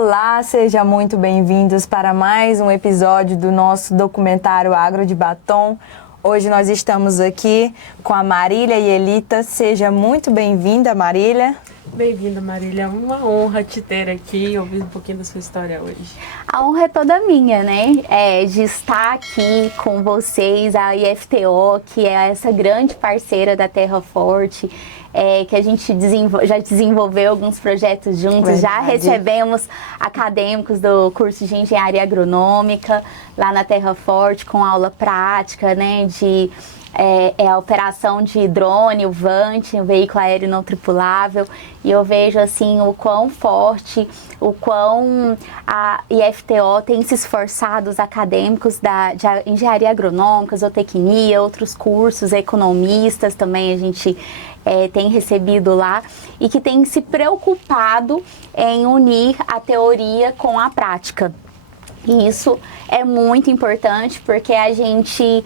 Olá, sejam muito bem-vindos para mais um episódio do nosso documentário Agro de Batom. Hoje nós estamos aqui com a Marília e Elita. Seja muito bem-vinda, Marília. Bem-vinda, Marília. É uma honra te ter aqui e ouvir um pouquinho da sua história hoje. A honra é toda minha, né? De estar aqui com vocês, a IFTO, que é essa grande parceira da Terra Forte, que a gente já desenvolveu alguns projetos juntos, já recebemos acadêmicos do curso de Engenharia Agronômica lá na Terra Forte, com aula prática, né, de a operação de drone, o VANT, o veículo aéreo não tripulável, e eu vejo assim o quão forte, o quão a IFTO tem se esforçado, os acadêmicos de engenharia agronômica, zootecnia, outros cursos, economistas também a gente tem recebido lá, e que tem se preocupado em unir a teoria com a prática. E isso é muito importante porque a gente,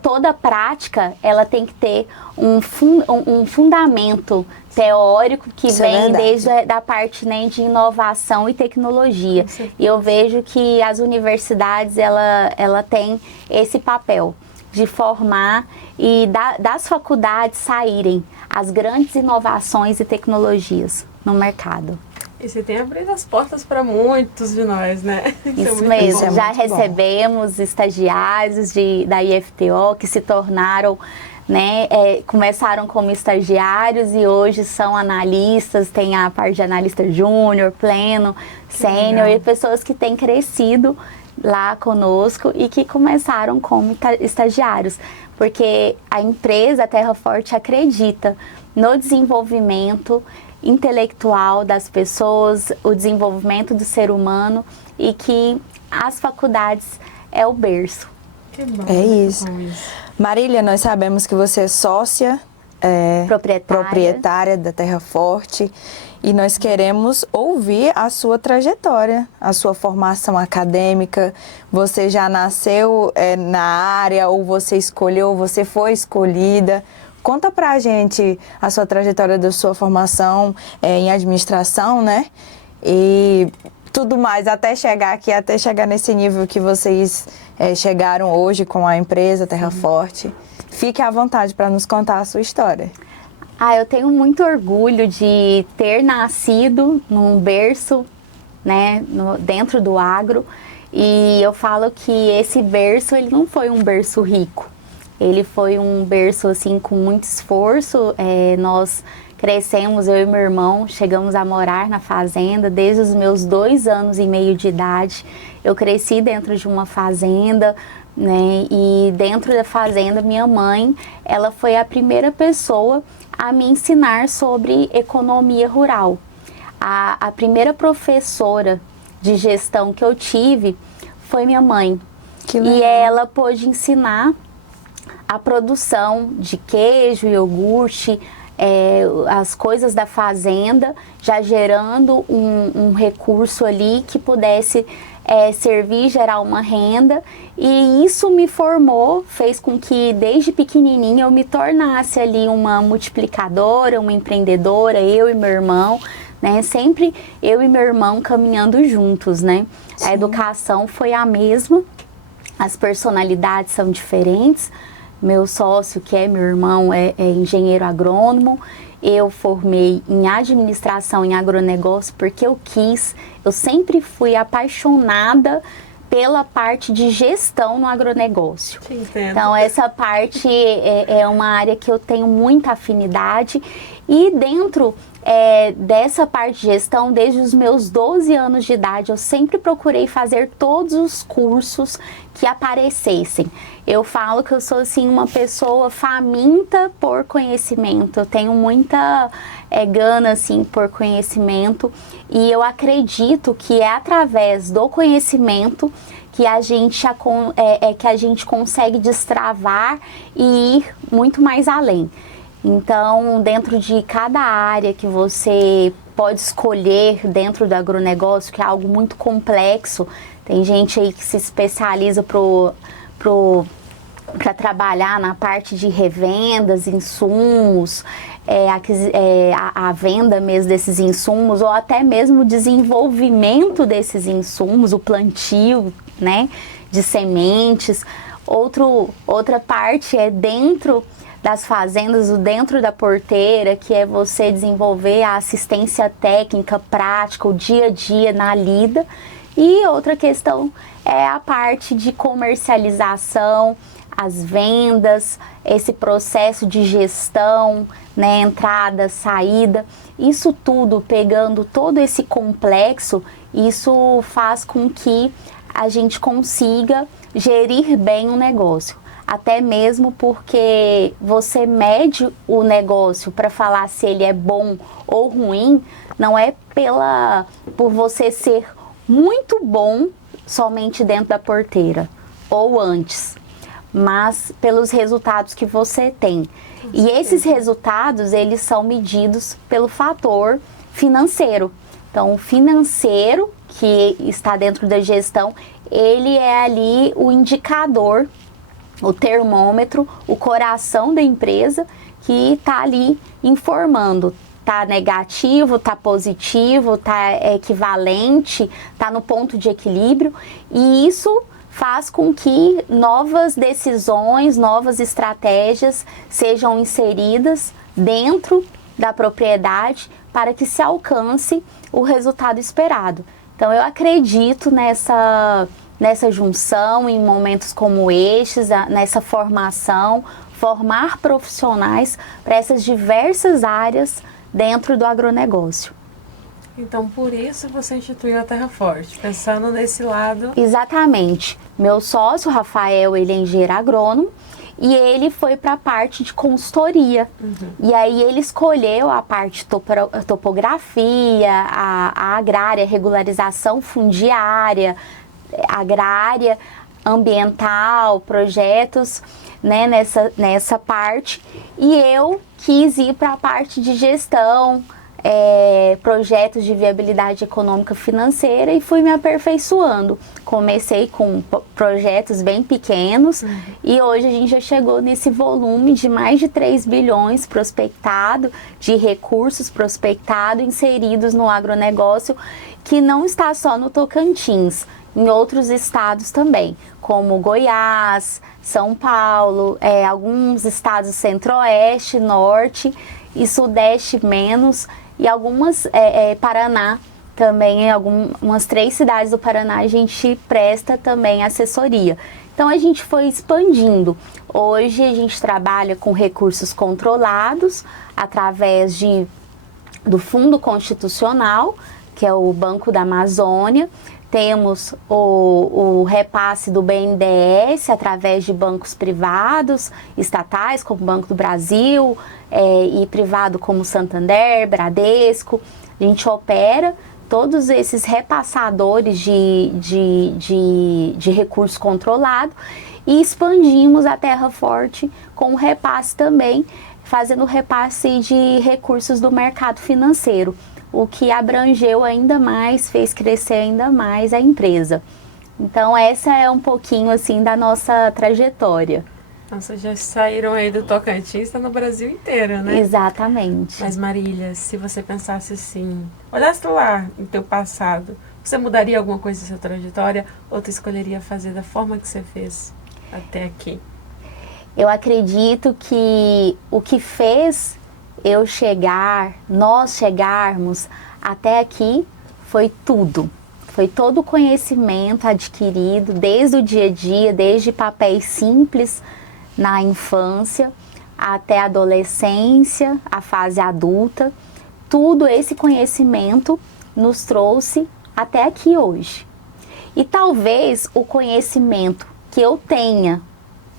toda prática, ela tem que ter um fundamento teórico que vem desde a parte, né, de inovação e tecnologia. E eu vejo que as universidades, ela tem esse papel de formar e das faculdades saírem as grandes inovações e tecnologias no mercado. E você tem abrido as portas para muitos de nós, né? Isso mesmo, já recebemos estagiários da IFTO que se tornaram, né, começaram como estagiários e hoje são analistas, tem a parte de analista júnior, pleno, sênior, e pessoas que têm crescido lá conosco e que começaram como estagiários, porque a empresa a Terra Forte acredita no desenvolvimento intelectual das pessoas, o desenvolvimento do ser humano, e que as faculdades é o berço. Que bom. É isso. Marília, nós sabemos que você é sócia, proprietária da Terra Forte, e nós queremos ouvir a sua trajetória, a sua formação acadêmica. Você já nasceu na área, ou você escolheu, você foi escolhida? Conta pra gente a sua trajetória da sua formação em administração, né? E tudo mais, até chegar aqui, até chegar nesse nível que vocês chegaram hoje com a empresa Terra Forte. Fique à vontade para nos contar a sua história. Eu tenho muito orgulho de ter nascido num berço, né, dentro do agro. E eu falo que esse berço, ele não foi um berço rico. Ele foi um berço, assim, com muito esforço. Nós crescemos, eu e meu irmão, chegamos a morar na fazenda desde os meus 2 anos e meio de idade. Eu cresci dentro de uma fazenda, né? E dentro da fazenda, minha mãe, ela foi a primeira pessoa a me ensinar sobre economia rural. A primeira professora de gestão que eu tive foi minha mãe. E ela pôde ensinar a produção de queijo, iogurte, as coisas da fazenda, já gerando um recurso ali que pudesse servir, gerar uma renda. E isso me formou, fez com que desde pequenininha eu me tornasse ali uma multiplicadora, uma empreendedora, eu e meu irmão, né? Sempre eu e meu irmão caminhando juntos, né? Sim. A educação foi a mesma, as personalidades são diferentes. Meu sócio, que é meu irmão, é engenheiro agrônomo. Eu formei em administração em agronegócio porque eu sempre fui apaixonada pela parte de gestão no agronegócio. Então, essa parte é uma área que eu tenho muita afinidade. E dentro dessa parte de gestão, desde os meus 12 anos de idade, eu sempre procurei fazer todos os cursos que aparecessem. Eu falo que eu sou, assim, uma pessoa faminta por conhecimento. Eu tenho muita gana, assim, por conhecimento. E eu acredito que é através do conhecimento que a gente consegue destravar e ir muito mais além. Então, dentro de cada área que você pode escolher dentro do agronegócio, que é algo muito complexo, tem gente aí que se especializa pro para trabalhar na parte de revendas, insumos, a venda mesmo desses insumos, ou até mesmo o desenvolvimento desses insumos, o plantio, né, de sementes. Outra parte é dentro das fazendas, o dentro da porteira, que é você desenvolver a assistência técnica, prática, o dia a dia na lida. E outra questão é a parte de comercialização, as vendas, esse processo de gestão, né, entrada, saída. Isso tudo, pegando todo esse complexo, isso faz com que a gente consiga gerir bem o negócio. Até mesmo porque você mede o negócio para falar se ele é bom ou ruim, não é por você ser muito bom somente dentro da porteira ou antes, mas pelos resultados que você tem. E esses resultados, eles são medidos pelo fator financeiro. Então, o financeiro, que está dentro da gestão, ele é ali o indicador, o termômetro, o coração da empresa, que está ali informando. Está negativo, está positivo, está equivalente, está no ponto de equilíbrio. E isso faz com que novas decisões, novas estratégias sejam inseridas dentro da propriedade para que se alcance o resultado esperado. Então, eu acredito nessa junção, em momentos como estes, nessa formação, formar profissionais para essas diversas áreas dentro do agronegócio. Então, por isso você instituiu a Terra Forte, pensando nesse lado. Exatamente. Meu sócio, Rafael, ele é engenheiro agrônomo e ele foi para a parte de consultoria. E aí ele escolheu a parte topografia, a agrária, regularização fundiária, agrária, ambiental, projetos, né, nessa parte. E eu quis ir para a parte de gestão, projetos de viabilidade econômica financeira e fui me aperfeiçoando. Comecei com projetos bem pequenos e hoje a gente já chegou nesse volume de mais de 3 bilhões prospectado, de recursos prospectados, inseridos no agronegócio, que não está só no Tocantins, em outros estados também, como Goiás, São Paulo, alguns estados centro-oeste, norte e sudeste menos, e algumas, Paraná também, em algumas 3 cidades do Paraná a gente presta também assessoria. Então a gente foi expandindo. Hoje a gente trabalha com recursos controlados através do Fundo Constitucional, que é o Banco da Amazônia. Temos o repasse do BNDES através de bancos privados, estatais, como o Banco do Brasil, e privado como Santander, Bradesco. A gente opera todos esses repassadores de recursos controlados e expandimos a Terra Forte com repasse também, fazendo repasse de recursos do mercado financeiro, o que abrangeu ainda mais, fez crescer ainda mais a empresa. Então essa é um pouquinho assim da nossa trajetória. Nossa, já saíram aí do Tocantins, está no Brasil inteiro, né? Exatamente. Mas Marília, se você pensasse assim, olhasse lá no teu passado, você mudaria alguma coisa da sua trajetória ou tu escolheria fazer da forma que você fez até aqui? Eu acredito que o que fez nós chegarmos até aqui foi tudo. Foi todo o conhecimento adquirido desde o dia a dia, desde papéis simples na infância até a adolescência, a fase adulta. Tudo esse conhecimento nos trouxe até aqui hoje. E talvez o conhecimento que eu tenha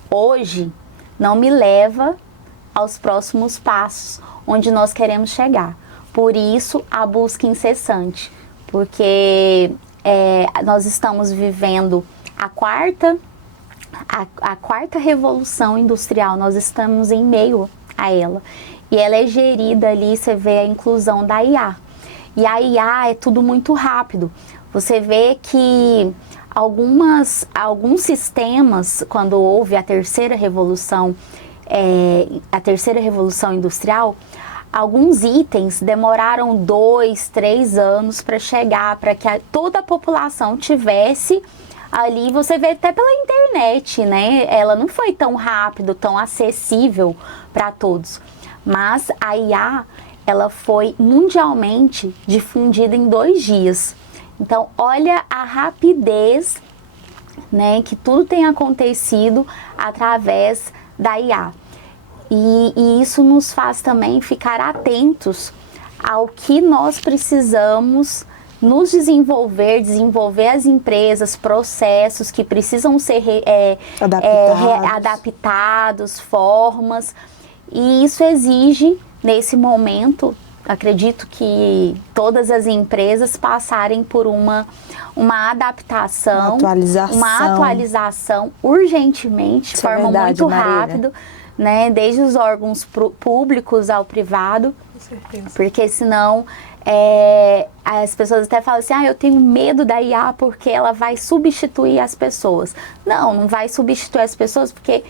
hoje não me leva aos próximos passos, onde nós queremos chegar. Por isso, a busca incessante, porque nós estamos vivendo a quarta revolução industrial, nós estamos em meio a ela. E ela é gerida ali, você vê a inclusão da IA. E a IA é tudo muito rápido. Você vê que alguns sistemas, quando houve a terceira revolução industrial, alguns itens demoraram 2, 3 anos para chegar, para que toda a população tivesse ali. Você vê até pela internet, né? Ela não foi tão rápido, tão acessível para todos. Mas a IA, ela foi mundialmente difundida em 2 dias. Então, olha a rapidez, né, que tudo tem acontecido através da IA. E isso nos faz também ficar atentos ao que nós precisamos nos desenvolver as empresas, processos que precisam ser adaptados, formas. E isso exige, nesse momento, acredito que todas as empresas passarem por uma adaptação, uma atualização urgentemente, de forma muito rápida, né? Desde os órgãos públicos ao privado. Com certeza. Porque senão as pessoas até falam assim, eu tenho medo da IA porque ela vai substituir as pessoas. Não vai substituir as pessoas, porque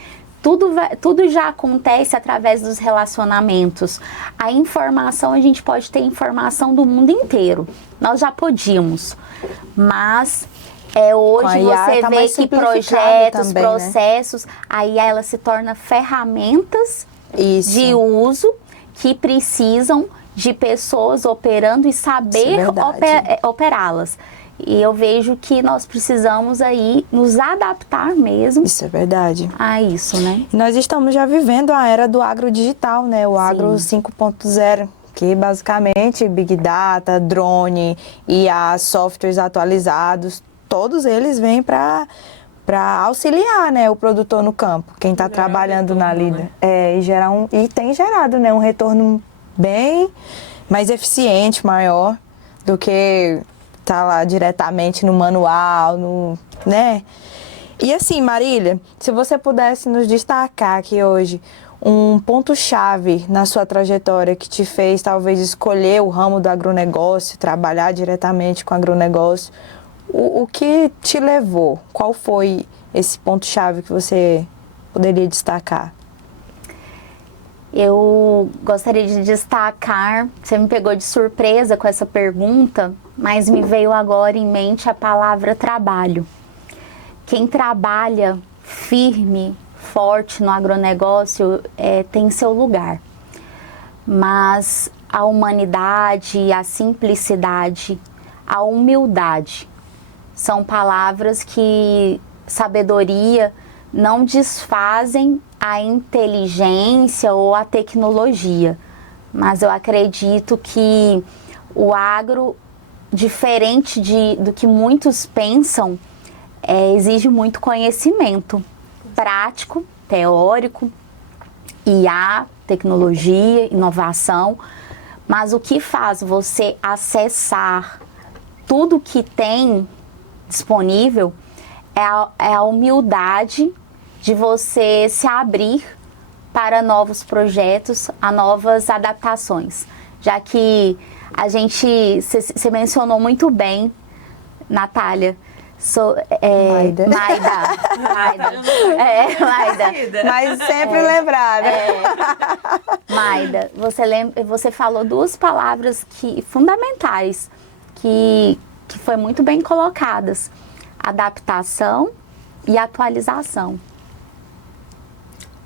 tudo já acontece através dos relacionamentos. A informação, a gente pode ter informação do mundo inteiro. Nós já podíamos, mas hoje você vê que projetos, também, processos, né? A IA, ela se torna ferramentas de uso que precisam de pessoas operando e saber operá-las. E eu vejo que nós precisamos aí nos adaptar mesmo. Isso é verdade. A isso, né? E nós estamos já vivendo a era do agro digital, né? O agro 5.0, que basicamente Big Data, drone, IA, softwares atualizados, todos eles vêm para auxiliar, né, o produtor no campo, quem está trabalhando na lida. Né? E tem gerado, né, um retorno bem mais eficiente, maior, do que tá lá diretamente no manual, né? E assim, Marília, se você pudesse nos destacar aqui hoje um ponto-chave na sua trajetória que te fez talvez escolher o ramo do agronegócio, trabalhar diretamente com agronegócio, o que te levou? Qual foi esse ponto-chave que você poderia destacar? Eu gostaria de destacar, você me pegou de surpresa com essa pergunta, mas me veio agora em mente a palavra trabalho. Quem trabalha firme, forte no agronegócio tem seu lugar. Mas a humanidade, a simplicidade, a humildade são palavras que sabedoria não desfazem a inteligência ou a tecnologia, mas eu acredito que o agro, diferente do que muitos pensam, exige muito conhecimento prático, teórico, IA, tecnologia, inovação, mas o que faz você acessar tudo que tem disponível é a humildade de você se abrir para novos projetos, a novas adaptações. Já que você mencionou muito bem, Natália, Maida. Mas sempre lembrada. Maida, você falou 2 palavras fundamentais que foi muito bem colocadas: adaptação e atualização.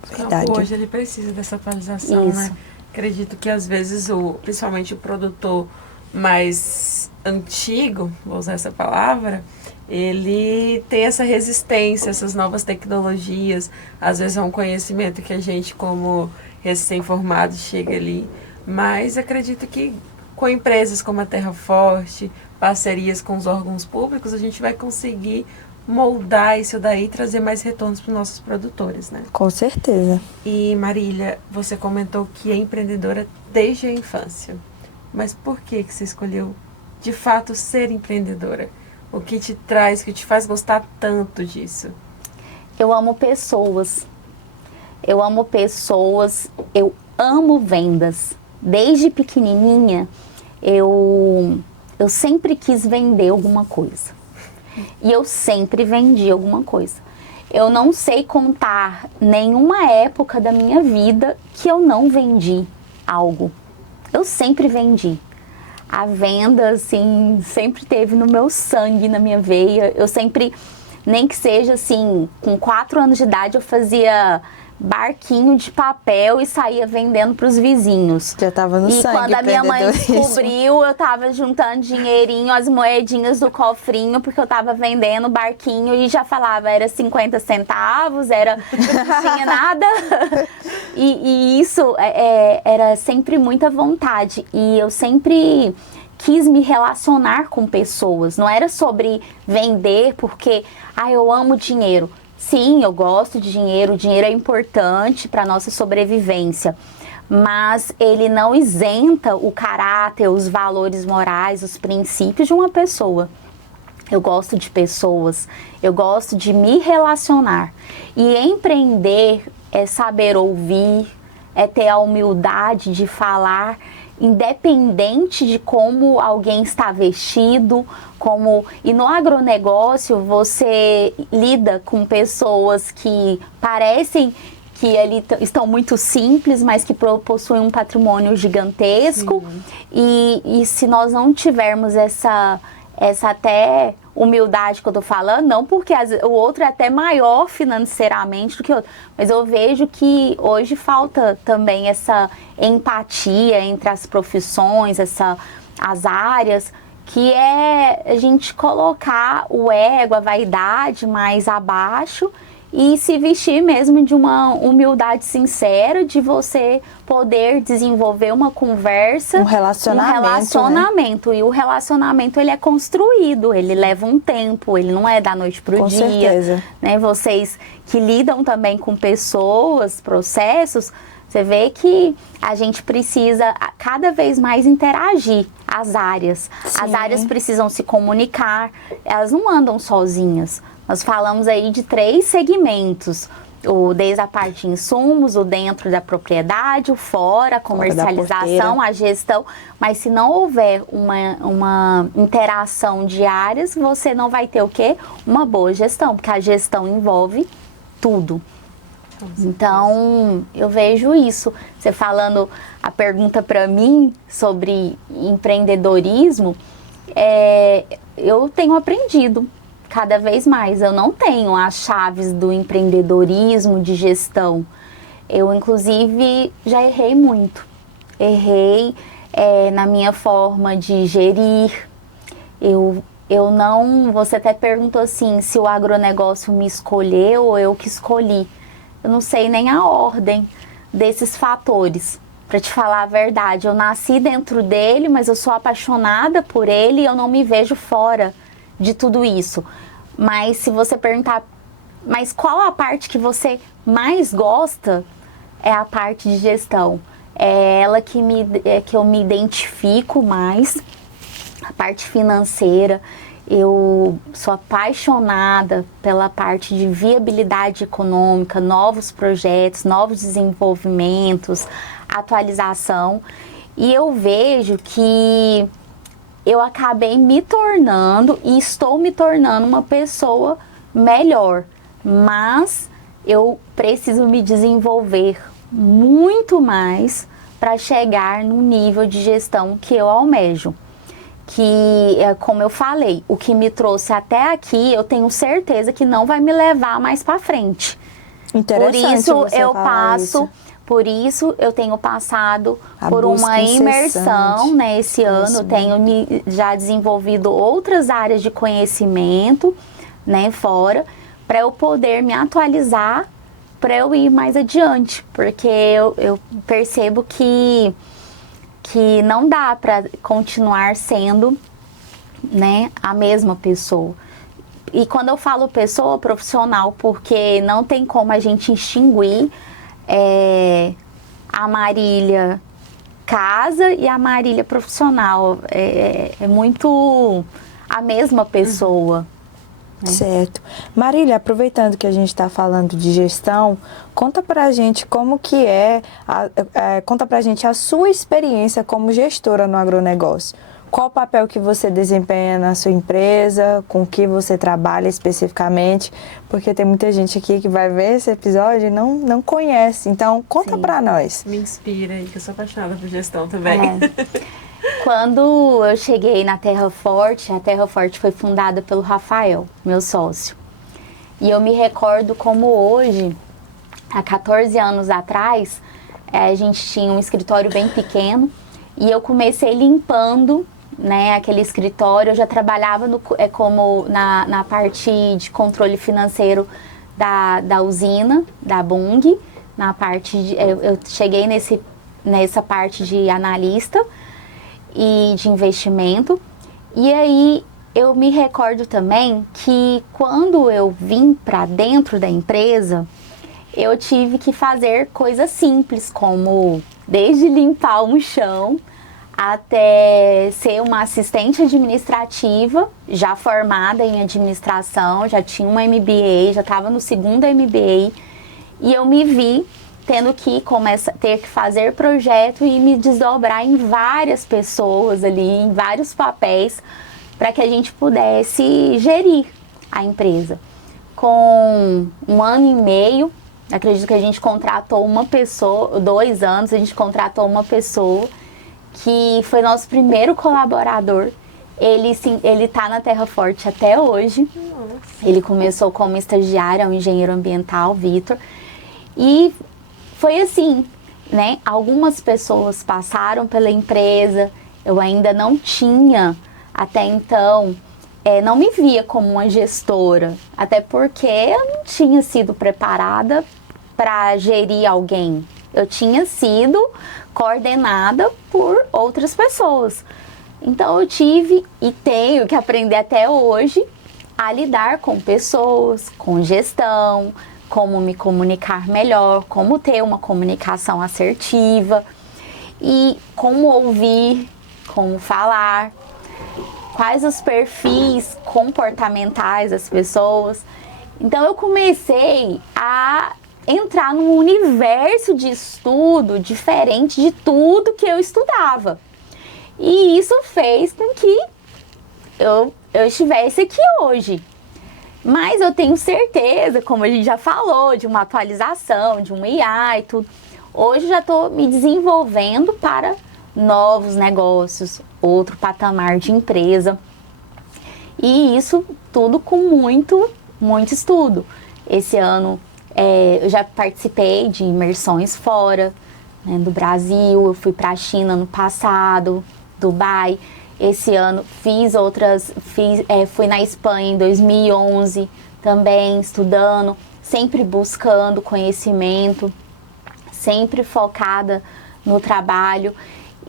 Verdade. Hoje ele precisa dessa atualização, né? Acredito que às vezes, principalmente o produtor mais antigo, vou usar essa palavra, ele tem essa resistência, essas novas tecnologias. Às vezes é um conhecimento que a gente, como recém-formado, chega ali. Mas acredito que com empresas como a Terra Forte, parcerias com os órgãos públicos, a gente vai conseguir moldar isso daí e trazer mais retornos para os nossos produtores, né? Com certeza. E Marília, você comentou que é empreendedora desde a infância. Mas por que você escolheu, de fato, ser empreendedora? O que te traz, o que te faz gostar tanto disso? Eu amo pessoas. Eu amo vendas. Desde pequenininha, eu sempre quis vender alguma coisa. E eu sempre vendi alguma coisa. Eu não sei contar nenhuma época da minha vida que eu não vendi algo. Eu sempre vendi. A venda, assim, sempre teve no meu sangue, na minha veia. Eu sempre, nem que seja assim, com 4 anos de idade, eu fazia barquinho de papel e saía vendendo para os vizinhos. Já tava no sangue. E quando a minha mãe descobriu, eu tava juntando dinheirinho, as moedinhas do cofrinho, porque eu tava vendendo barquinho e já falava, era 50 centavos, não tinha nada. E isso era sempre muita vontade. E eu sempre quis me relacionar com pessoas. Não era sobre vender porque, eu amo dinheiro. Sim, eu gosto de dinheiro, o dinheiro é importante para a nossa sobrevivência, mas ele não isenta o caráter, os valores morais, os princípios de uma pessoa. Eu gosto de pessoas, eu gosto de me relacionar. E empreender é saber ouvir, é ter a humildade de falar, independente de como alguém está vestido, e no agronegócio você lida com pessoas que parecem que ali estão muito simples, mas que possuem um patrimônio gigantesco. E se nós não tivermos essa até humildade que eu tô falando, não porque o outro é até maior financeiramente do que o outro, mas eu vejo que hoje falta também essa empatia entre as profissões, as áreas, que é a gente colocar o ego, a vaidade mais abaixo e se vestir mesmo de uma humildade sincera, de você poder desenvolver uma conversa, um relacionamento, né? E o relacionamento ele é construído, ele leva um tempo, ele não é da noite pro dia. Com certeza. Né? Vocês que lidam também com pessoas, processos, você vê que a gente precisa cada vez mais interagir as áreas. Sim. As áreas precisam se comunicar, elas não andam sozinhas. Nós falamos aí de 3 segmentos, desde a parte de insumos, o dentro da propriedade, o fora, a comercialização, a gestão. Mas se não houver uma interação de áreas, você não vai ter o quê? Uma boa gestão, porque a gestão envolve tudo. Então, eu vejo isso. Você falando a pergunta para mim sobre empreendedorismo, eu tenho aprendido cada vez mais. Eu não tenho as chaves do empreendedorismo, de gestão. Eu, inclusive, já errei muito. Errei na minha forma de gerir. Eu não... Você até perguntou assim, se o agronegócio me escolheu ou eu que escolhi. Eu não sei nem a ordem desses fatores. Para te falar a verdade, eu nasci dentro dele, mas eu sou apaixonada por ele e eu não me vejo fora de tudo isso. Mas se você perguntar, mas qual a parte que você mais gosta? É a parte de gestão. É ela que eu me identifico mais. A parte financeira. Eu sou apaixonada pela parte de viabilidade econômica, novos projetos, novos desenvolvimentos, atualização. E eu vejo que eu acabei me tornando e estou me tornando uma pessoa melhor. Mas eu preciso me desenvolver muito mais para chegar no nível de gestão que eu almejo. Que, como eu falei, o que me trouxe até aqui, eu tenho certeza que não vai me levar mais para frente. Interessante. Por isso eu passo, por isso eu tenho passado por uma imersão, né? Esse ano eu tenho já desenvolvido outras áreas de conhecimento, né, fora, para eu poder me atualizar, para eu ir mais adiante, porque eu percebo que não dá para continuar sendo, né, a mesma pessoa. E quando eu falo pessoa, profissional, porque não tem como a gente extinguir a Marília casa e a Marília profissional. É muito a mesma pessoa. Certo. Marília, aproveitando que a gente está falando de gestão, conta pra gente como que conta pra gente a sua experiência como gestora no agronegócio. Qual o papel que você desempenha na sua empresa, com que você trabalha especificamente, porque tem muita gente aqui que vai ver esse episódio e não conhece. Então, conta pra nós. Me inspira aí, que eu sou apaixonada por gestão também. Quando eu cheguei na Terra Forte, a Terra Forte foi fundada pelo Rafael, meu sócio. E eu me recordo como hoje, há 14 anos atrás, a gente tinha um escritório bem pequeno e eu comecei limpando, né, aquele escritório. Eu já trabalhava como na parte de controle financeiro da usina, da Bung. Na parte eu cheguei nessa parte de analista e de investimento. E aí eu me recordo também que quando eu vim para dentro da empresa, eu tive que fazer coisas simples, como desde limpar um chão até ser uma assistente administrativa, já formada em administração, já tinha uma MBA, já estava no segundo MBA, e eu me vi tendo que ter que fazer projeto e me desdobrar em várias pessoas ali, em vários papéis, para que a gente pudesse gerir a empresa. Com 1 ano e meio, acredito que a gente contratou uma pessoa, 2 anos, a gente contratou uma pessoa que foi nosso primeiro colaborador. Ele tá na Terra Forte até hoje. Nossa. Ele começou como estagiário, um engenheiro ambiental, Vitor. E foi assim, né? Algumas pessoas passaram pela empresa, eu ainda não tinha, até então, não me via como uma gestora, até porque eu não tinha sido preparada para gerir alguém. Eu tinha sido coordenada por outras pessoas. Então eu tive e tenho que aprender até hoje a lidar com pessoas, com gestão, como me comunicar melhor, como ter uma comunicação assertiva e como ouvir, como falar, quais os perfis comportamentais das pessoas. Então eu comecei a entrar num universo de estudo diferente de tudo que eu estudava. E isso fez com que eu estivesse aqui hoje. Mas eu tenho certeza, como a gente já falou, de uma atualização, de um IA e tudo. Hoje já estou me desenvolvendo para novos negócios, outro patamar de empresa. E isso tudo com muito estudo. Esse ano eu já participei de imersões fora, né, do Brasil. Eu fui para a China no passado, Dubai. Esse ano fui na Espanha em 2011 também, estudando, sempre buscando conhecimento, sempre focada no trabalho.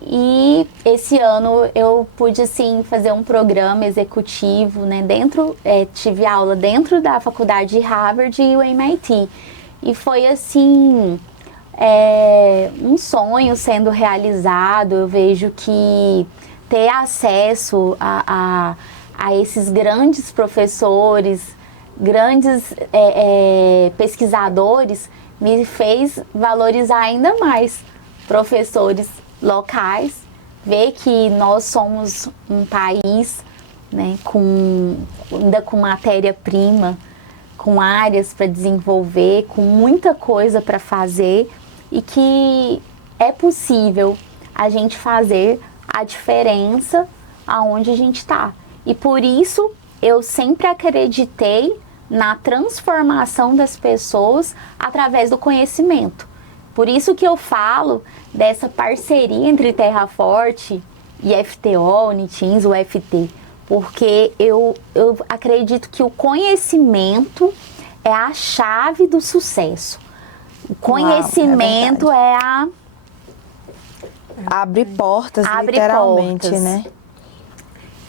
E esse ano eu pude assim fazer um programa executivo, né? Tive aula dentro da faculdade de Harvard e o MIT. E foi assim um sonho sendo realizado. Eu vejo que ter acesso a esses grandes professores, grandes pesquisadores, me fez valorizar ainda mais professores locais, ver que nós somos um país, né, ainda com matéria-prima, com áreas para desenvolver, com muita coisa para fazer e que é possível a gente fazer a diferença aonde a gente está. E por isso eu sempre acreditei na transformação das pessoas através do conhecimento. Por isso que eu falo dessa parceria entre Terra Forte e FTO, Uniteams, UFT, porque eu acredito que o conhecimento é a chave do sucesso. O conhecimento abre portas, literalmente, portas, né?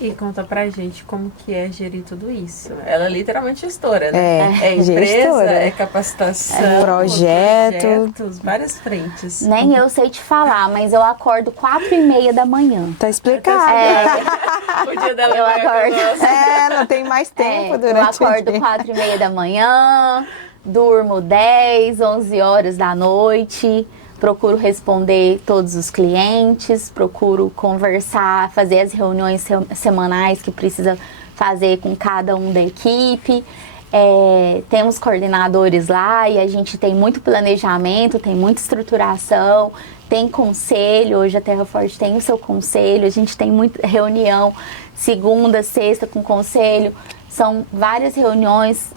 E conta pra gente como que é gerir tudo isso. Ela é literalmente gestora, né? É empresa, gestora. É capacitação, projetos, várias frentes. Nem eu sei te falar, mas eu acordo 4h30 da manhã. Tá explicado. O dia dela eu acordo. Não tem mais tempo durante eu acordo 4h30 da manhã, durmo 10, 11 horas da noite. procuro responder todos os clientes, procuro conversar, fazer as reuniões semanais que precisa fazer com cada um da equipe. Temos coordenadores lá e a gente tem muito planejamento, tem muita estruturação, tem conselho. Hoje a Terra Forte tem o seu conselho, a gente tem muita reunião, segunda, sexta com conselho. São várias reuniões,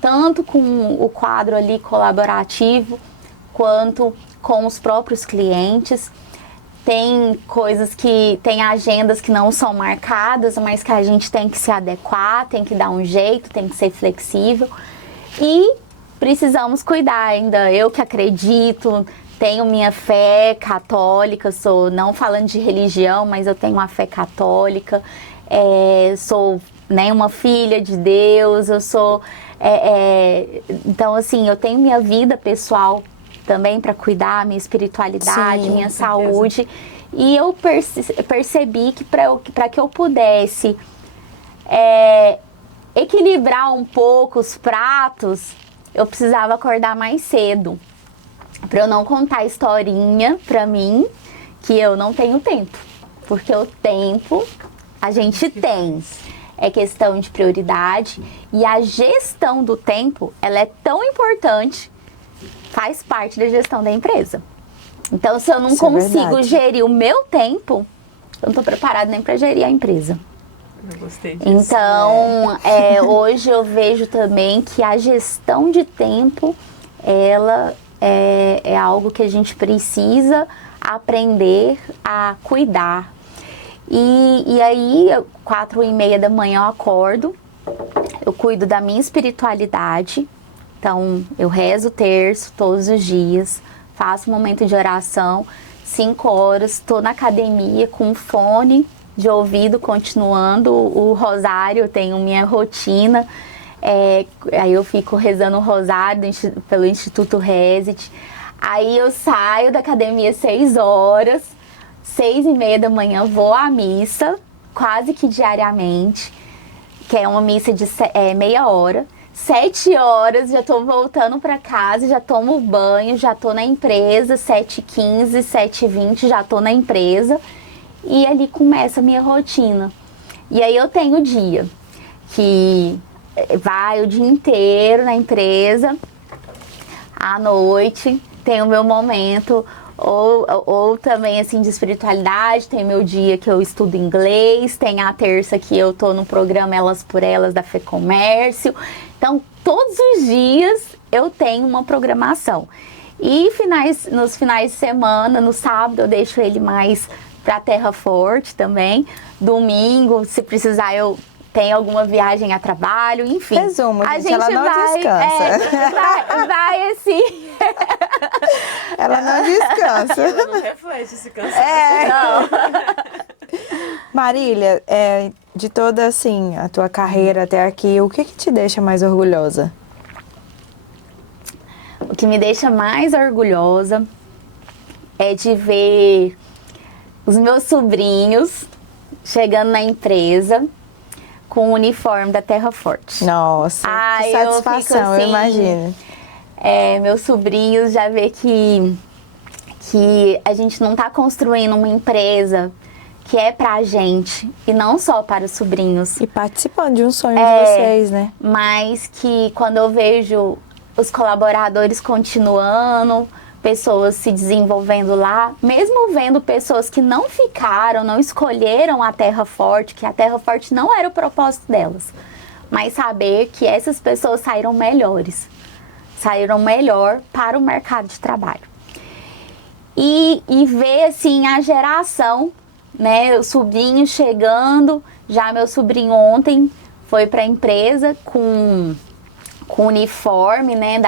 tanto com o quadro ali colaborativo, quanto com os próprios clientes. Tem coisas tem agendas que não são marcadas, mas que a gente tem que se adequar, tem que dar um jeito, tem que ser flexível. E precisamos cuidar ainda. Eu que acredito, tenho minha fé católica, não falando de religião, mas eu tenho uma fé católica, sou, né, uma filha de Deus, eu sou... então, assim, eu tenho minha vida pessoal também para cuidar, minha espiritualidade, Sim, minha saúde. E eu percebi que para que eu pudesse equilibrar um pouco os pratos, eu precisava acordar mais cedo. Para eu não contar historinha para mim que eu não tenho tempo. Porque o tempo a gente tem. É questão de prioridade. E a gestão do tempo, ela é tão importante, faz parte da gestão da empresa. Então, se eu não consigo gerir o meu tempo, eu não estou preparada nem para gerir a empresa. Eu gostei disso. Então, hoje eu vejo também que a gestão de tempo, ela é algo que a gente precisa aprender a cuidar. E aí, 4h30 da manhã eu acordo, eu cuido da minha espiritualidade. Então, eu rezo o terço todos os dias, faço um momento de oração, 5 horas, estou na academia com um fone de ouvido, continuando o rosário, eu tenho minha rotina. Aí eu fico rezando o rosário pelo Instituto Reset. Aí eu saio da academia 6 horas, 6h30 da manhã vou à missa, quase que diariamente, que é uma missa de meia hora. 7 horas, já tô voltando para casa, já tomo banho, já tô na empresa, 7h15, 7h20, já tô na empresa. E ali começa a minha rotina. E aí eu tenho o dia que vai o dia inteiro na empresa, à noite tem o meu momento, ou também assim de espiritualidade, tem meu dia que eu estudo inglês, tem a terça que eu tô no programa Elas por Elas da FEComércio. Então, todos os dias eu tenho uma programação. E nos finais de semana, no sábado, eu deixo ele mais para Terra Forte também. Domingo, se precisar, eu tenho alguma viagem a trabalho, enfim. Resumo, a gente ela não descansa. Vai assim. Ela não descansa. Ela não reflete esse cansaço. Não. Marília, de toda assim, a tua carreira até aqui, o que te deixa mais orgulhosa? O que me deixa mais orgulhosa é de ver os meus sobrinhos chegando na empresa com o uniforme da Terra Forte. Nossa, que satisfação, eu imagino. Meus sobrinhos já vê que a gente não está construindo uma empresa que é pra gente e não só para os sobrinhos. E participando de um sonho de vocês, né? Mas que quando eu vejo os colaboradores continuando, pessoas se desenvolvendo lá, mesmo vendo pessoas que não ficaram, não escolheram a Terra Forte, que a Terra Forte não era o propósito delas, mas saber que essas pessoas saíram melhores, saíram melhor para o mercado de trabalho. E ver assim a geração, né, o sobrinho chegando, já meu sobrinho ontem foi para a empresa com uniforme, né,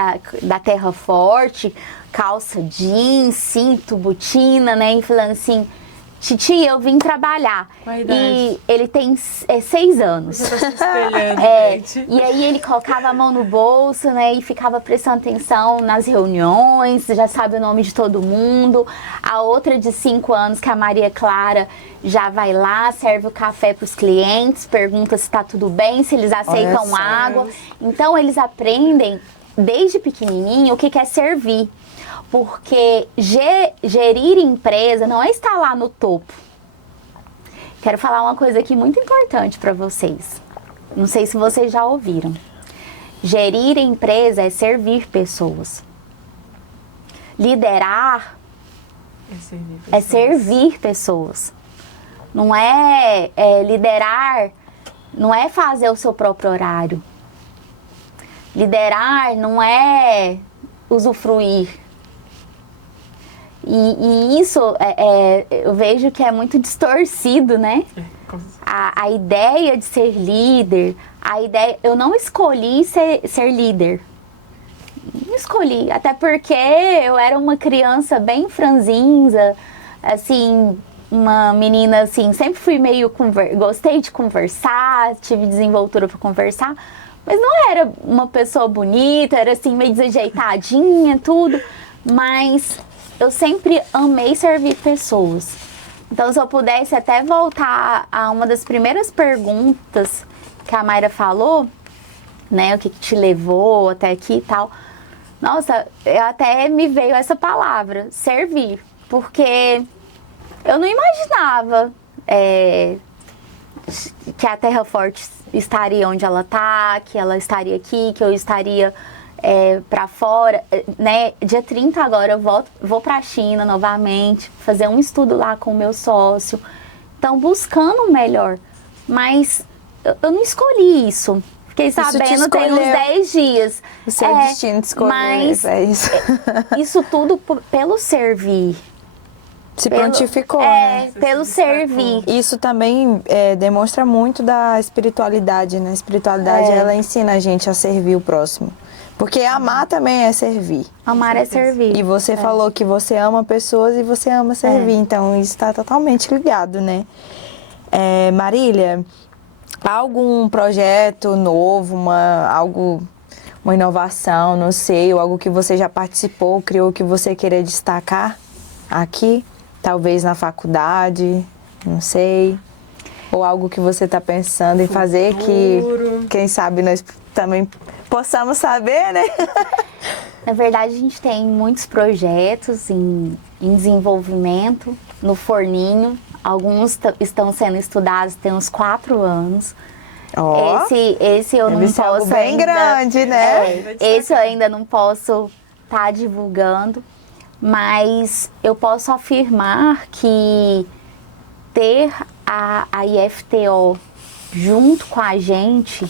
da Terra Forte, calça jeans, cinto, botina, né, e falando assim, Titi, eu vim trabalhar. Qual a idade? E ele tem 6 anos. Você tá se espelhando, gente. E aí ele colocava a mão no bolso, né, e ficava prestando atenção nas reuniões, já sabe o nome de todo mundo. A outra de 5 anos, que é a Maria Clara, já vai lá, serve o café para os clientes, pergunta se está tudo bem, se eles aceitam água. Então eles aprendem desde pequenininho o que é servir. Porque gerir empresa não é estar lá no topo. Quero falar uma coisa aqui muito importante para vocês. Não sei se vocês já ouviram. Gerir empresa é servir pessoas. Liderar é servir pessoas. Não é liderar, não é fazer o seu próprio horário. Liderar não é usufruir. E isso eu vejo que é muito distorcido, né? A ideia de ser líder, eu não escolhi ser líder. Não escolhi, até porque eu era uma criança bem franzinza, assim, uma menina assim, sempre fui meio gostei de conversar, tive desenvoltura para conversar, mas não era uma pessoa bonita, era assim meio desajeitadinha, tudo, mas eu sempre amei servir pessoas. Então, se eu pudesse até voltar a uma das primeiras perguntas que a Mayra falou, né, o que te levou até aqui e tal. Nossa, até me veio essa palavra, servir, porque eu não imaginava que a Terra Forte estaria onde ela está, que ela estaria aqui, que eu estaria para fora, né? Dia 30 agora eu vou para a China novamente, fazer um estudo lá com o meu sócio. Então, buscando o melhor. Mas eu não escolhi isso. Fiquei sabendo tem uns 10 dias. O seu destino de escolher. Mas isso tudo pelo servir. Se prontificou, né? Pelo servir. Isso também demonstra muito da espiritualidade, né? A espiritualidade, ela ensina a gente a servir o próximo. Porque amar também é servir. Amar é servir. E você falou que você ama pessoas e você ama servir. Então, isso está totalmente ligado, né? Marília, há algum projeto novo, uma inovação, não sei, ou algo que você já participou, criou, que você queira destacar aqui? Talvez na faculdade, não sei. Ou algo que você está pensando em fazer que, quem sabe, nós também possamos saber, né? Na verdade, a gente tem muitos projetos em desenvolvimento, no forninho. Alguns estão sendo estudados tem uns 4 anos. Esse eu não posso algo bem ainda, grande, né? Esse eu ainda não posso estar divulgando. Mas eu posso afirmar que ter a IFTO junto com a gente,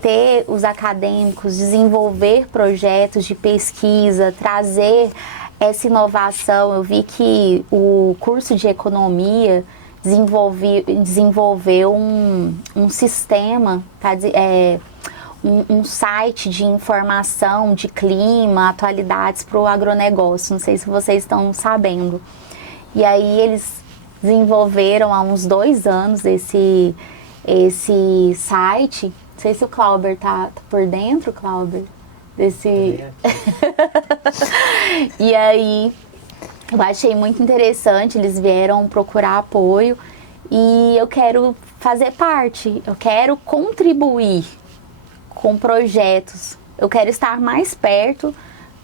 ter os acadêmicos, desenvolver projetos de pesquisa, trazer essa inovação. Eu vi que o curso de economia desenvolveu um sistema, um site de informação de clima, atualidades para o agronegócio. Não sei se vocês estão sabendo. E aí eles desenvolveram há uns 2 anos esse site. Não sei se o Clauber tá por dentro, Clauber, desse... E aí eu achei muito interessante, eles vieram procurar apoio e eu quero fazer parte, eu quero contribuir com projetos. Eu quero estar mais perto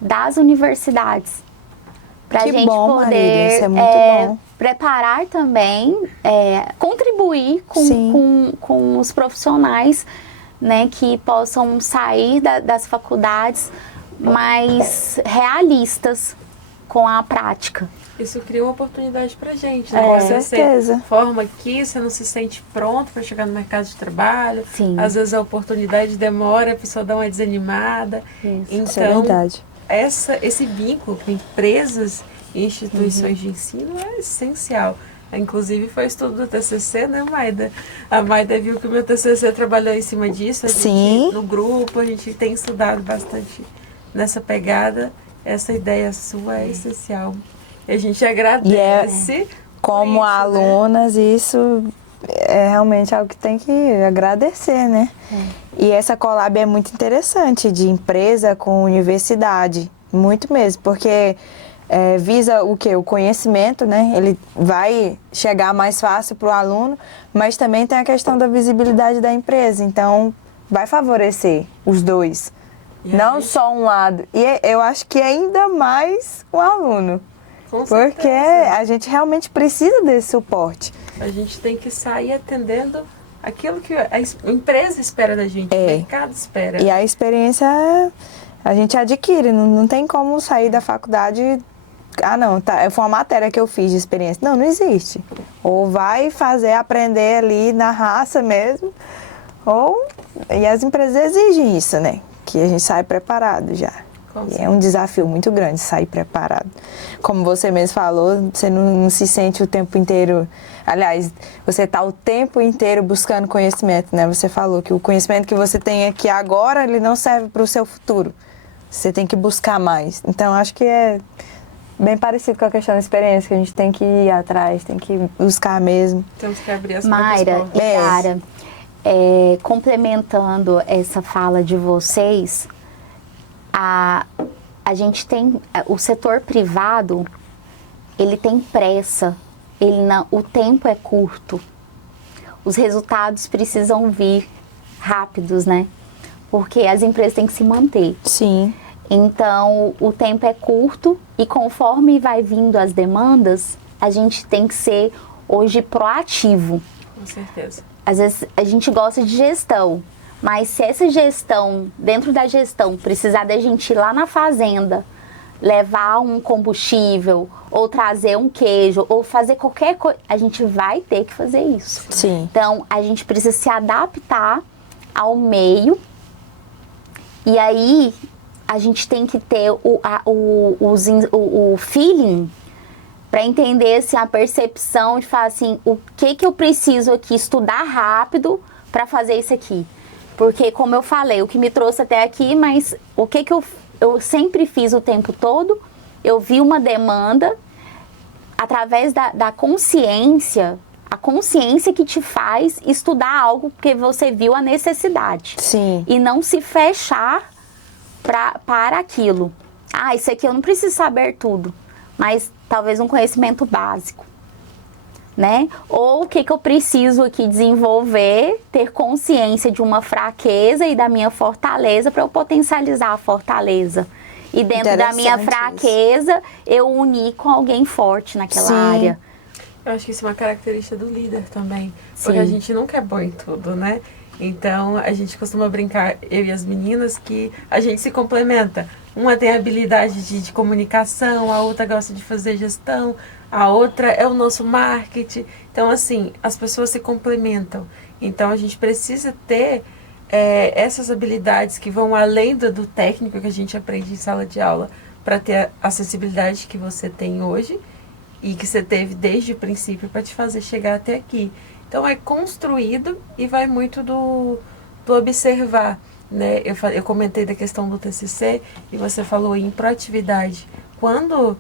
das universidades. Para a gente bom, poder Marília, isso é muito bom. Preparar também, contribuir com os profissionais, né, que possam sair das faculdades mais realistas com a prática. Isso cria uma oportunidade pra gente, né? Com certeza. Você forma aqui, você não se sente pronto para chegar no mercado de trabalho. Sim. Às vezes a oportunidade demora, a pessoa dá uma desanimada. Isso. Então, Isso é verdade. Esse vínculo com empresas e instituições de ensino é essencial. Inclusive foi estudo do TCC, né, Maida? A Maida viu que o meu TCC trabalhou em cima disso. Sim. No grupo, a gente tem estudado bastante nessa pegada. Essa ideia sua é essencial. E a gente agradece. Como isso, alunas, né? Isso é realmente algo que tem que agradecer, né? E essa collab é muito interessante, de empresa com universidade. Muito mesmo, porque visa o quê? O conhecimento, né? Ele vai chegar mais fácil para o aluno, mas também tem a questão da visibilidade da empresa. Então, vai favorecer os dois. Não só um lado. E eu acho que ainda mais o aluno. Com porque certeza. a gente realmente precisa desse suporte. A gente tem que sair atendendo aquilo que a empresa espera da gente, o mercado espera. E a experiência a gente adquire, não tem como sair da faculdade. Ah, não, foi uma matéria que eu fiz de experiência. Não existe. Ou vai fazer, aprender ali na raça mesmo, e as empresas exigem isso, né? Que a gente sai preparado já. E é um desafio muito grande sair preparado. Como você mesmo falou, você não se sente o tempo inteiro... Aliás, você está o tempo inteiro buscando conhecimento, né? Você falou que o conhecimento que você tem aqui agora, ele não serve para o seu futuro. Você tem que buscar mais. Então, acho que é bem parecido com a questão da experiência, que a gente tem que ir atrás, tem que buscar mesmo. Temos que abrir as Mayra e Yara, complementando essa fala de vocês... A gente tem o setor privado, ele tem pressa, o tempo é curto, os resultados precisam vir rápidos, né? Porque as empresas têm que se manter. Sim. Então o tempo é curto e conforme vai vindo as demandas, a gente tem que ser hoje proativo. Com certeza. Às vezes a gente gosta de gestão. Mas se essa gestão, dentro da gestão, precisar da gente ir lá na fazenda, levar um combustível, ou trazer um queijo, ou fazer qualquer coisa, a gente vai ter que fazer isso. Sim. Então, a gente precisa se adaptar ao meio, e aí a gente tem que ter o feeling para entender assim, a percepção de falar assim, o que eu preciso aqui estudar rápido para fazer isso aqui. Porque, como eu falei, o que me trouxe até aqui, mas o que eu sempre fiz o tempo todo, eu vi uma demanda através da consciência, a consciência que te faz estudar algo porque você viu a necessidade. Sim. E não se fechar para aquilo. Ah, isso aqui eu não preciso saber tudo, mas talvez um conhecimento básico. Né? Ou o que eu preciso aqui desenvolver, ter consciência de uma fraqueza e da minha fortaleza para eu potencializar a fortaleza. E dentro da minha fraqueza, eu unir com alguém forte naquela área. Eu acho que isso é uma característica do líder também. Sim. Porque a gente nunca é bom em tudo, né? Então, a gente costuma brincar, eu e as meninas, que a gente se complementa. Uma tem habilidade de comunicação, a outra gosta de fazer gestão, a outra é o nosso marketing. Então, assim, as pessoas se complementam. Então, a gente precisa ter essas habilidades que vão além do técnico que a gente aprende em sala de aula para ter a acessibilidade que você tem hoje e que você teve desde o princípio para te fazer chegar até aqui. Então, é construído e vai muito do observar, né? Eu comentei da questão do TCC e você falou em proatividade. Quando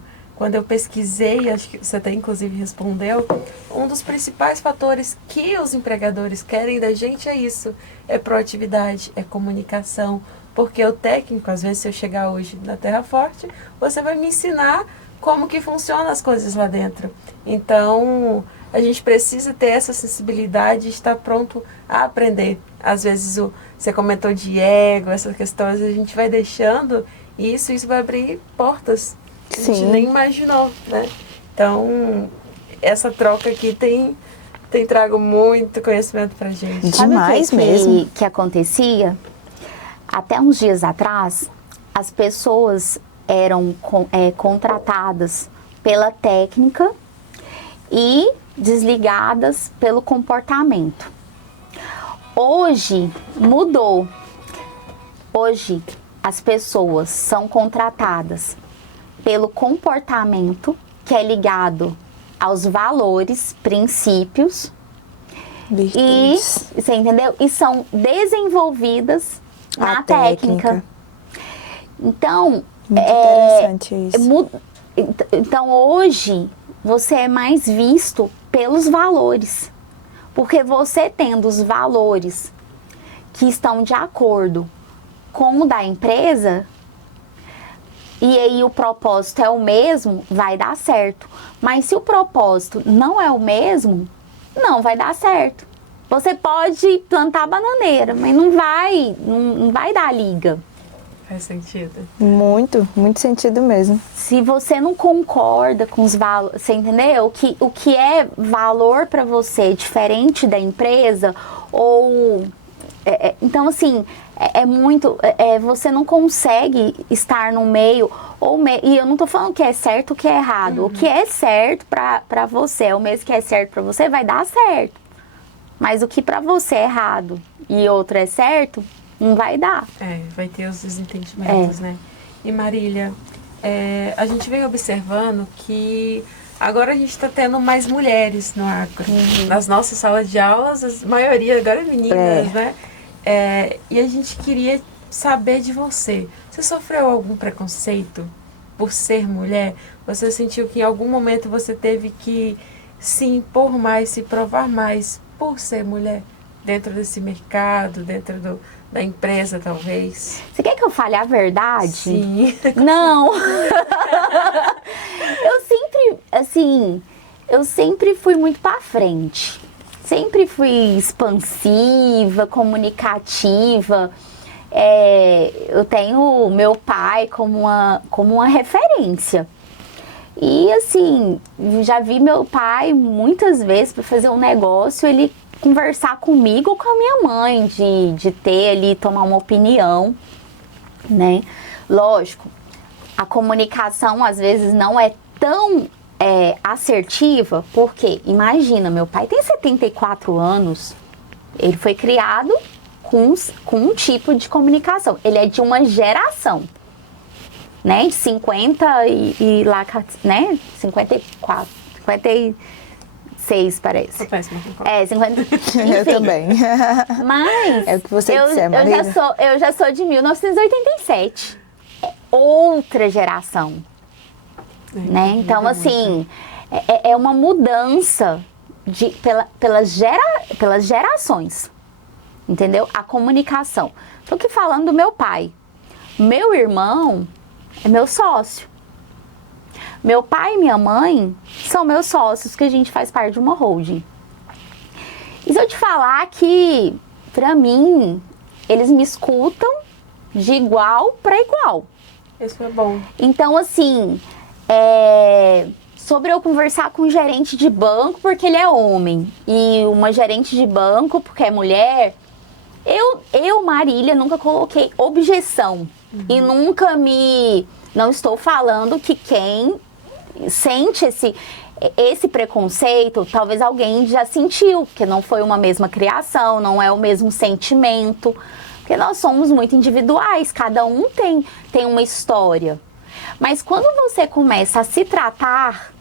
eu pesquisei, acho que você até inclusive respondeu, um dos principais fatores que os empregadores querem da gente é isso, é proatividade, é comunicação, porque o técnico, às vezes se eu chegar hoje na Terra Forte, você vai me ensinar como que funcionam as coisas lá dentro. Então, a gente precisa ter essa sensibilidade e estar pronto a aprender. Às vezes, você comentou de ego, essas questões, a gente vai deixando e isso vai abrir portas que a gente nem imaginou, né? Então, essa troca aqui tem trago muito conhecimento pra gente. Demais. Sabe mesmo. Que acontecia? Até uns dias atrás, as pessoas eram contratadas pela técnica e desligadas pelo comportamento. Hoje mudou. Hoje as pessoas são contratadas pelo comportamento, que é ligado aos valores, princípios, virtudes. E você entendeu? E são desenvolvidas na técnica. Então, muito interessante isso. Então hoje você é mais visto pelos valores, porque você tendo os valores que estão de acordo com o da empresa, e aí o propósito é o mesmo, vai dar certo. Mas se o propósito não é o mesmo, não vai dar certo. Você pode plantar bananeira, mas não vai dar liga. Faz sentido. Muito, muito sentido mesmo. Se você não concorda com os valores, você entendeu? O que é valor para você diferente da empresa, ou... então, assim, você não consegue estar no meio, e eu não tô falando que é certo ou que é errado. O que é certo pra você, o mesmo que é certo pra você, vai dar certo. Mas o que pra você é errado e outro é certo, não vai dar. Vai ter os desentendimentos, né? E Marília, a gente vem observando que agora a gente está tendo mais mulheres no agro. Nas nossas salas de aulas, a maioria agora é meninas, né? E a gente queria saber de você. Você sofreu algum preconceito por ser mulher? Você sentiu que em algum momento você teve que se impor mais, se provar mais por ser mulher? Dentro desse mercado, dentro da empresa, talvez? Você quer que eu fale a verdade? Sim. Não! Eu sempre fui muito pra frente. Sempre fui expansiva, comunicativa. Eu tenho meu pai como uma referência. E assim, já vi meu pai muitas vezes para fazer um negócio, ele conversar comigo ou com a minha mãe, de ter ali, tomar uma opinião, né? Lógico, a comunicação às vezes não é tão assertiva, porque imagina, meu pai tem 74 anos, ele foi criado com um tipo de comunicação, ele é de uma geração, né? De 50 e lá, né? 54, 56 parece. Sou péssima. 50. Eu também. Mas é o que você disser, Marília. Eu já sou de 1987. É outra geração. Né? Então, assim, é uma mudança pelas gerações. Entendeu? A comunicação. Tô aqui falando do meu pai. Meu irmão é meu sócio. Meu pai e minha mãe são meus sócios, que a gente faz parte de uma holding. E se eu te falar que, pra mim, eles me escutam de igual para igual. Isso é bom. Então, assim, sobre eu conversar com um gerente de banco porque ele é homem e uma gerente de banco porque é mulher, eu Marília, nunca coloquei objeção. E nunca não estou falando que quem sente esse preconceito, talvez alguém já sentiu, porque não foi uma mesma criação, não é o mesmo sentimento, porque nós somos muito individuais, cada um tem uma história. Mas quando você começa a se tratar,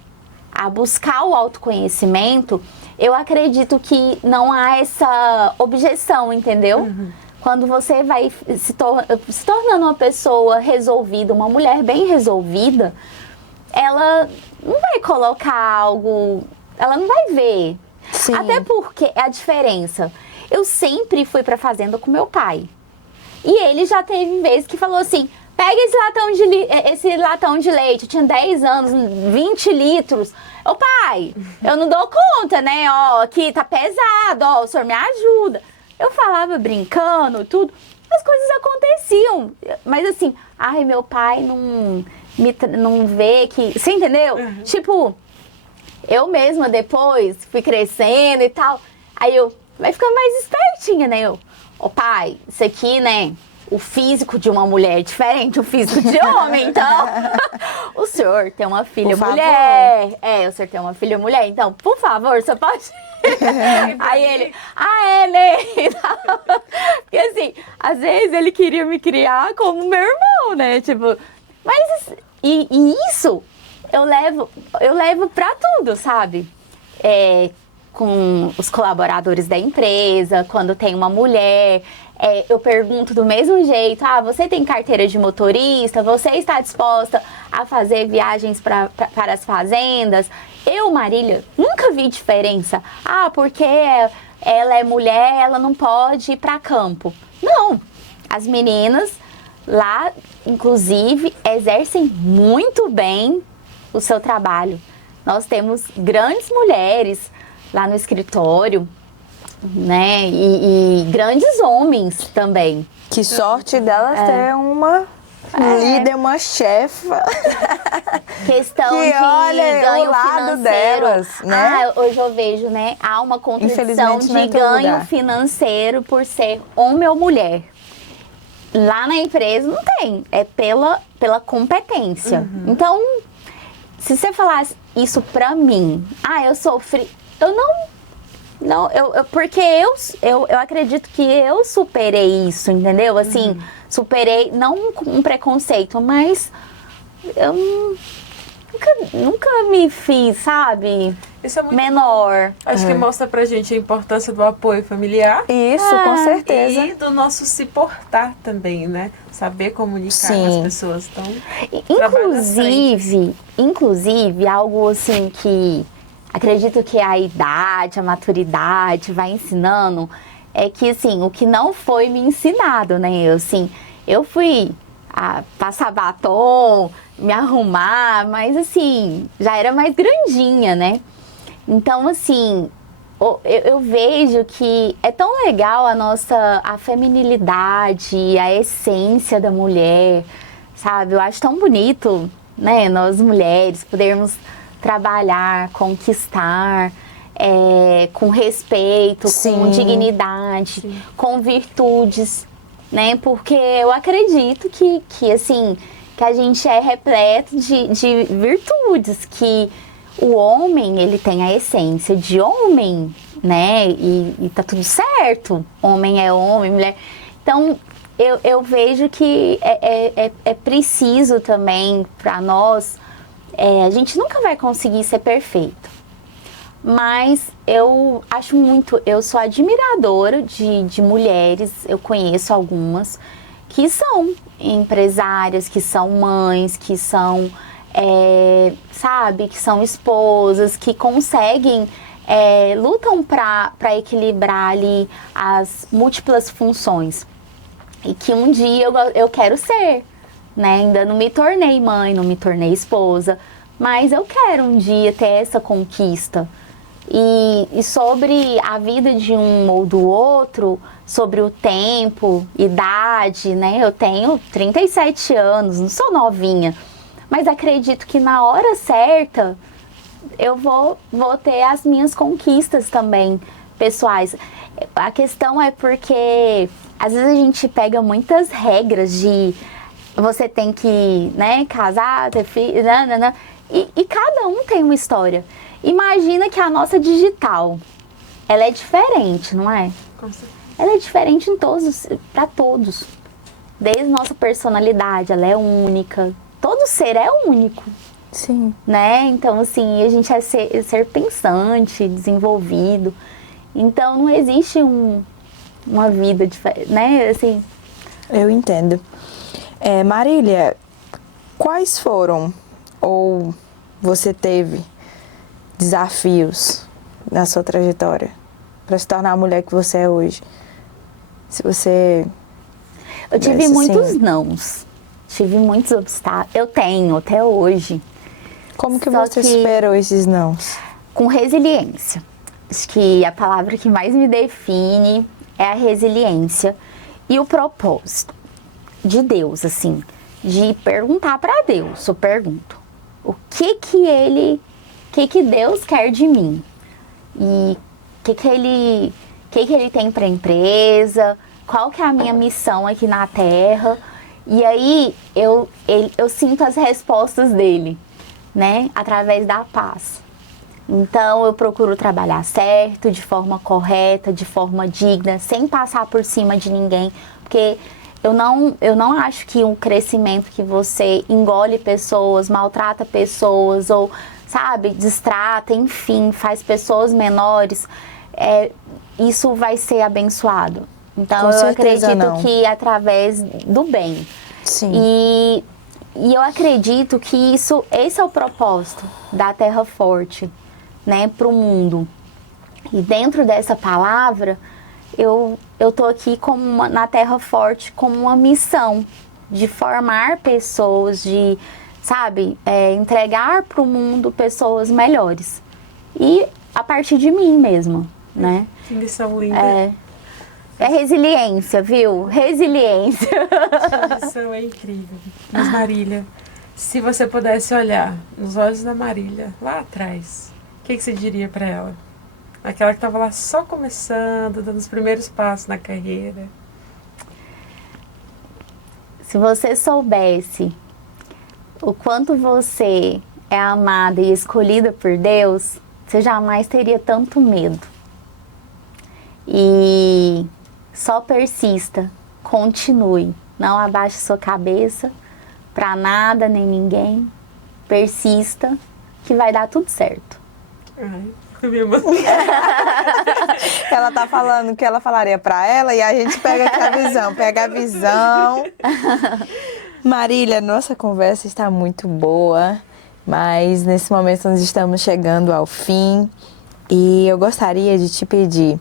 a buscar o autoconhecimento, eu acredito que não há essa objeção, entendeu? Quando você vai se tornando uma pessoa resolvida, uma mulher bem resolvida, ela não vai colocar algo, ela não vai ver. Sim. Até porque é a diferença. Eu sempre fui pra fazenda com meu pai. E ele já teve vezes que falou assim, pega esse latão de leite, eu tinha 10 anos, 20 litros. Ô pai, eu não dou conta, né? Ó, aqui tá pesado, ó, o senhor me ajuda. Eu falava brincando, tudo, as coisas aconteciam. Mas assim, ai, meu pai não vê que... Você entendeu? Tipo, eu mesma depois fui crescendo e tal. Aí eu vai ficando mais espertinha, né? Ô pai, isso aqui, né? O físico de uma mulher é diferente do físico de homem, então... O senhor tem uma filha mulher. O senhor tem uma filha mulher, então, por favor, o senhor pode... Aí ele, né? Porque assim, às vezes ele queria me criar como meu irmão, né? Tipo, mas e isso eu levo pra tudo, sabe? Com os colaboradores da empresa, quando tem uma mulher, eu pergunto do mesmo jeito, você tem carteira de motorista? Você está disposta a fazer viagens para as fazendas? Eu, Marília, nunca vi diferença. Porque ela é mulher, ela não pode ir para campo. Não, as meninas lá, inclusive, exercem muito bem o seu trabalho. Nós temos grandes mulheres lá no escritório, né? E grandes homens também. Que sorte delas ter uma líder, uma chefa. Questão que de olha ganho o lado financeiro. delas, né? Hoje eu vejo, né? Há uma contradição Infelizmente, não é de em todo ganho lugar. financeiro por ser homem ou mulher. Lá na empresa não tem, é pela competência. Então, se você falasse isso pra mim, eu sofri, eu não, porque eu acredito que eu superei isso, entendeu? Assim, superei, não com um preconceito, mas eu nunca me fiz, sabe? Isso é muito menor. Acho que mostra pra gente a importância do apoio familiar. Isso, com certeza. E do nosso se portar também, né? Saber comunicar Sim. com as pessoas. Então, Inclusive, algo assim que acredito que a idade, a maturidade vai ensinando, é que assim, o que não foi me ensinado, né? Eu fui passar batom, me arrumar, mas assim, já era mais grandinha, né? Então, assim, eu vejo que é tão legal a feminilidade, a essência da mulher, sabe? Eu acho tão bonito, né, nós mulheres podermos trabalhar, conquistar, com respeito, Sim. com dignidade, com virtudes, né? Porque eu acredito que assim, que a gente é repleto de virtudes, que o homem, ele tem a essência de homem, né? E tá tudo certo. Homem é homem, mulher. Então, eu vejo que é preciso também para nós. A gente nunca vai conseguir ser perfeito. Mas eu sou admiradora de mulheres, eu conheço algumas, que são empresárias, que são mães, que são... que são esposas, que conseguem, lutam para equilibrar ali as múltiplas funções. E que um dia eu quero ser, né? Ainda não me tornei mãe, não me tornei esposa, mas eu quero um dia ter essa conquista. E sobre a vida de um ou do outro, sobre o tempo, idade, né? Eu tenho 37 anos, não sou novinha. Mas acredito que na hora certa eu vou ter as minhas conquistas também pessoais. A questão é porque às vezes a gente pega muitas regras de você tem que, né, casar, ter filho, e cada um tem uma história. Imagina que a nossa digital, ela é diferente, não é? Com certeza. Ela é diferente para todos. Desde nossa personalidade, ela é única. Todo ser é único. Sim. Né? Então, assim, a gente é ser pensante, desenvolvido. Então, não existe uma vida diferente, né? Assim... Eu entendo. Marília, quais foram, ou você teve, desafios na sua trajetória para se tornar a mulher que você é hoje? Se você... Eu tive muitos nãos. Tive muitos obstáculos. Eu tenho até hoje. Como que você superou esses nãos? Com resiliência. Acho que a palavra que mais me define é a resiliência e o propósito de Deus, assim, de perguntar para Deus. Eu pergunto, o que Deus quer de mim? E o que ele tem para a empresa? Qual que é a minha missão aqui na Terra? E aí eu sinto as respostas dele, né? Através da paz. Então eu procuro trabalhar certo, de forma correta, de forma digna, sem passar por cima de ninguém, porque eu não acho que um crescimento que você engole pessoas, maltrata pessoas ou, sabe, distrata, enfim, faz pessoas menores, isso vai ser abençoado. Então eu acredito que através do bem. Sim. E eu acredito que esse é o propósito da Terra Forte, né, para o mundo. E dentro dessa palavra, eu tô aqui na Terra Forte como uma missão de formar pessoas, de, sabe, entregar para o mundo pessoas melhores. E a partir de mim mesma, né? Que missão linda. É resiliência, viu? Resiliência. Isso é incrível. Mas Marília, se você pudesse olhar nos olhos da Marília, lá atrás, o que você diria para ela? Aquela que estava lá só começando, dando os primeiros passos na carreira. Se você soubesse o quanto você é amada e escolhida por Deus, você jamais teria tanto medo. E só persista, continue, não abaixe sua cabeça para nada nem ninguém. Persista, que vai dar tudo certo. Ai, eu me emocionei. Ela tá falando o que ela falaria pra ela e a gente pega aqui a visão, pega a visão. Marília, nossa conversa está muito boa, mas nesse momento nós estamos chegando ao fim e eu gostaria de te pedir,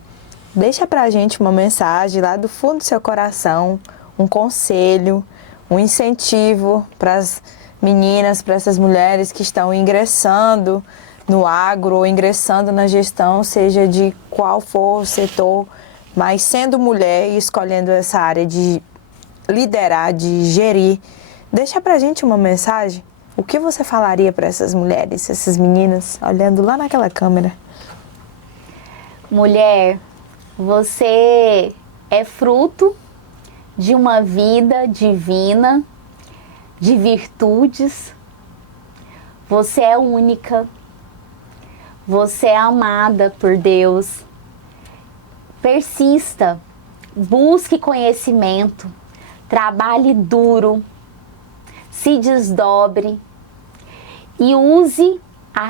deixa pra gente uma mensagem lá do fundo do seu coração, um conselho, um incentivo para as meninas, para essas mulheres que estão ingressando no agro ou ingressando na gestão, seja de qual for o setor, mas sendo mulher e escolhendo essa área de liderar, de gerir. Deixa pra gente uma mensagem. O que você falaria para essas mulheres, essas meninas, olhando lá naquela câmera? Mulher, você é fruto de uma vida divina, de virtudes. Você é única. Você é amada por Deus. Persista, busque conhecimento, trabalhe duro, se desdobre e use a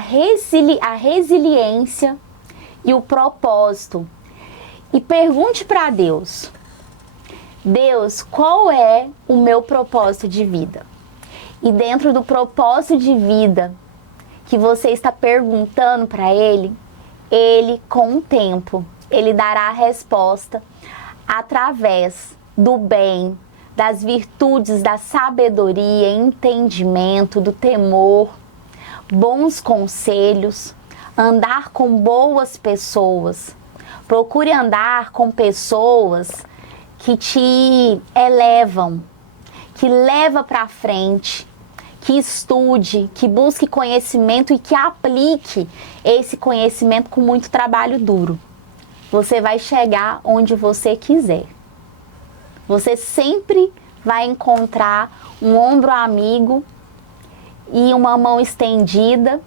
resiliência e o propósito. E pergunte para Deus: Deus, qual é o meu propósito de vida? E dentro do propósito de vida que você está perguntando para Ele, Ele, com o tempo, Ele dará a resposta através do bem, das virtudes, da sabedoria, entendimento, do temor, bons conselhos, andar com boas pessoas. Procure andar com pessoas que te elevam, que leva para frente, que estude, que busque conhecimento e que aplique esse conhecimento com muito trabalho duro. Você vai chegar onde você quiser. Você sempre vai encontrar um ombro amigo e uma mão estendida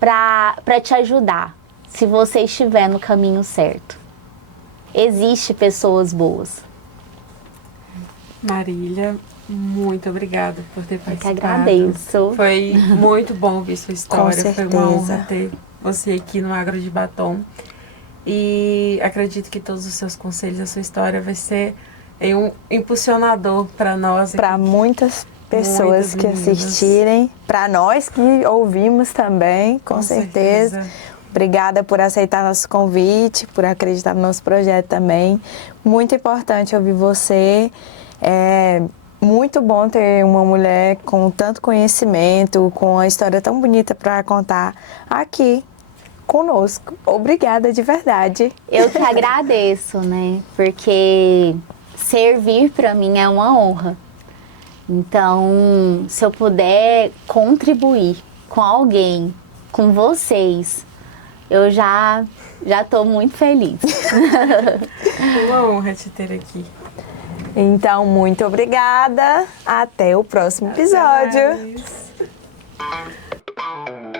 para te ajudar, se você estiver no caminho certo. Existem pessoas boas. Marília, muito obrigada por ter participado. Eu que agradeço. Foi muito bom ouvir sua história. Com certeza. Foi uma honra ter você aqui no Agro de Batom. E acredito que todos os seus conselhos, a sua história vai ser um impulsionador para nós. Para muitas pessoas que assistirem, para nós que ouvimos também, com certeza. Obrigada por aceitar nosso convite, por acreditar no nosso projeto também. Muito importante ouvir você. É muito bom ter uma mulher com tanto conhecimento, com uma história tão bonita para contar aqui conosco. Obrigada de verdade. Eu que agradeço, né? Porque servir para mim é uma honra. Então, se eu puder contribuir com alguém, com vocês, eu já estou muito feliz. Uma honra te ter aqui. Então, muito obrigada. Até o próximo episódio. Até mais.